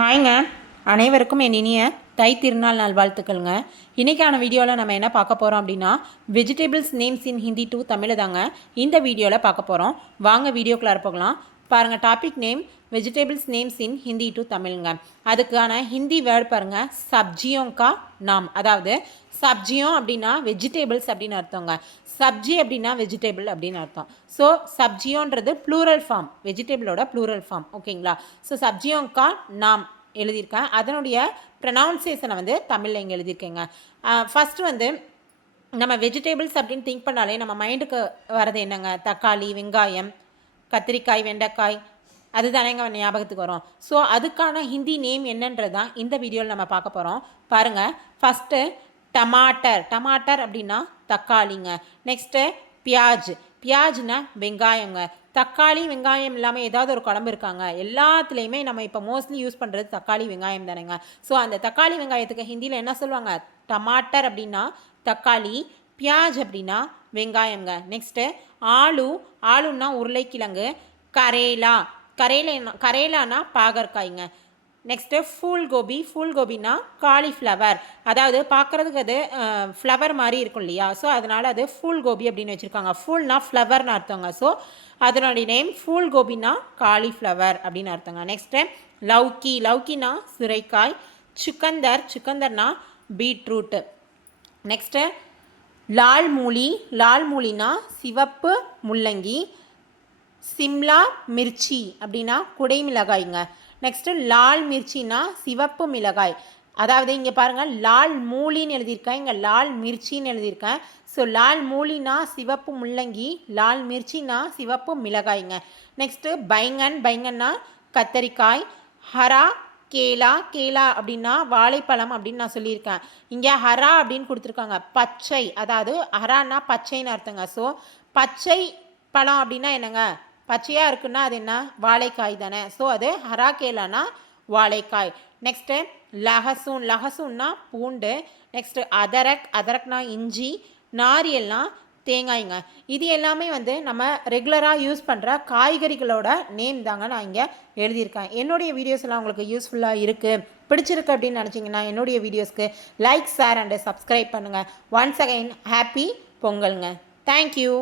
ஹாய்ங்க, அனைவருக்கும் என் இனிய தை திருநாள் நல்வாழ்த்துக்கள்ங்க. இன்றைக்கான வீடியோவில் நம்ம என்ன பார்க்க போகிறோம் அப்படின்னா, vegetables names in Hindi to Tamil தாங்க இந்த வீடியோவில் பார்க்க போகிறோம். வாங்க வீடியோக்குள்ளார போகலாம். பாருங்கள், topic name vegetables names in Hindi to தமிழுங்க. அதுக்கான ஹிந்தி வேர்டு பாருங்கள், சப்ஜியோங் கா நாம். அதாவது சப்ஜியோம் அப்படின்னா வெஜிடபிள்ஸ் அப்படின்னு அர்த்தங்க. சப்ஜி அப்படின்னா வெஜிடபிள் அப்படின்னு அர்த்தம். ஸோ சப்ஜியோன்றது ப்ளூரல் ஃபார்ம், வெஜிடபிளோட ப்ளூரல் ஃபார்ம். ஓகேங்களா? ஸோ சப்ஜியோங் கா நாம் எழுதியிருக்கேன். அதனுடைய ப்ரொனவுன்சியேஷனை வந்து தமிழில் இங்கே எழுதியிருக்கேங்க. ஃபஸ்ட்டு வந்து நம்ம வெஜிடபிள்ஸ் அப்படின்னு திங்க் பண்ணாலே நம்ம மைண்டுக்கு வர்றது என்னங்க? தக்காளி, வெங்காயம், கத்திரிக்காய், வெண்டைக்காய், அதுதானேங்க ஞாபகத்துக்கு வரும். ஸோ அதுக்கான ஹிந்தி நேம் என்னன்றது தான் இந்த வீடியோவில் நம்ம பார்க்க போகிறோம். பாருங்கள், ஃபஸ்ட்டு டமாட்டர். டமாட்டர் அப்படின்னா தக்காளிங்க. நெக்ஸ்ட்டு பியாஜ். பியாஜ்னா வெங்காயங்க. தக்காளி வெங்காயம் இல்லாமல் ஏதாவது ஒரு குழம்பு இருக்காங்க? எல்லாத்துலேயுமே நம்ம இப்போ மோஸ்ட்லி யூஸ் பண்ணுறது தக்காளி வெங்காயம் தானேங்க. ஸோ அந்த தக்காளி வெங்காயத்துக்கு ஹிந்தியில் என்ன சொல்லுவாங்க? டமாட்டர் அப்படின்னா தக்காளி, பியாஜ் அப்படின்னா வெங்காயங்க. நெக்ஸ்ட்டு ஆலு. ஆலுன்னா உருளைக்கிழங்கு. கரேலா. கரேலானா பாகற்காய்ங்க. நெக்ஸ்ட்டு ஃபூல்கோபி. ஃபூல்கோபின்னா காலிஃப்ளவர். அதாவது பார்க்குறதுக்கு அது ஃப்ளவர் மாதிரி இருக்கும் இல்லையா? ஸோ அதனால் அது ஃபூல்கோபி அப்படின்னு வச்சுருக்காங்க. ஃபூல்னா ஃப்ளவர்னு அர்த்தங்க. ஸோ அதனுடைய நேம் ஃபூல்கோபின்னா காலிஃப்ளவர் அப்படின்னு அர்த்தங்க. நெக்ஸ்ட்டு லவ்கி. லவ்கினா சுரைக்காய். சுக்கந்தர். சுக்கந்தர்னா பீட்ரூட்டு. நெக்ஸ்ட்டு லால் மூலி. லால் மூலினா சிவப்பு முள்ளங்கி. சிம்லா மிர்ச்சி அப்படின்னா குடைமிளகாய்ங்க. நெக்ஸ்ட்டு லால் மிர்ச்சின்னா சிவப்பு மிளகாய். அதாவது இங்கே பாருங்கள், லால் மூலின்னு எழுதியிருக்கேன், இங்கே லால் மிர்ச்சின்னு எழுதியிருக்கேன். ஸோ லால் மூலினா சிவப்பு முள்ளங்கி, லால் மிர்ச்சினா சிவப்பு மிளகாய்ங்க. நெக்ஸ்ட்டு பைங்கன். பைங்கன்னா கத்தரிக்காய். ஹரா கேலா. கேலா அப்படின்னா வாழைப்பழம் அப்படின்னு நான் சொல்லியிருக்கேன். இங்கே ஹரா அப்படின்னு கொடுத்துருக்காங்க, பச்சை. அதாவது ஹரான்னா பச்சைன்னு அர்த்தங்க. ஸோ பச்சை பழம் அப்படின்னா என்னங்க? பச்சையாக இருக்குன்னா அது என்ன? வாழைக்காய் தானே. ஸோ அது ஹரா கேலானா வாழைக்காய். நெக்ஸ்ட்டு லஹசூன். லஹசூன்னா பூண்டு. நெக்ஸ்ட்டு அதரக். அதரக்னா இஞ்சி. நாரியல்னா தேங்காய்ங்க. இது எல்லாமே வந்து நம்ம ரெகுலராக யூஸ் பண்ணுற காய்கறிகளோட நேம் தாங்க நான் இங்கே எழுதியிருக்கேன். என்னுடைய வீடியோஸ் எல்லாம் உங்களுக்கு யூஸ்ஃபுல்லாக இருக்குது, பிடிச்சிருக்கு அப்படின்னு நினச்சிங்கன்னா என்னுடைய வீடியோஸ்க்கு லைக், ஷேர் அண்டு சப்ஸ்கிரைப் பண்ணுங்கள். ஒன்ஸ் அகைன் ஹாப்பி பொங்கல்ங்க. தேங்க்யூ.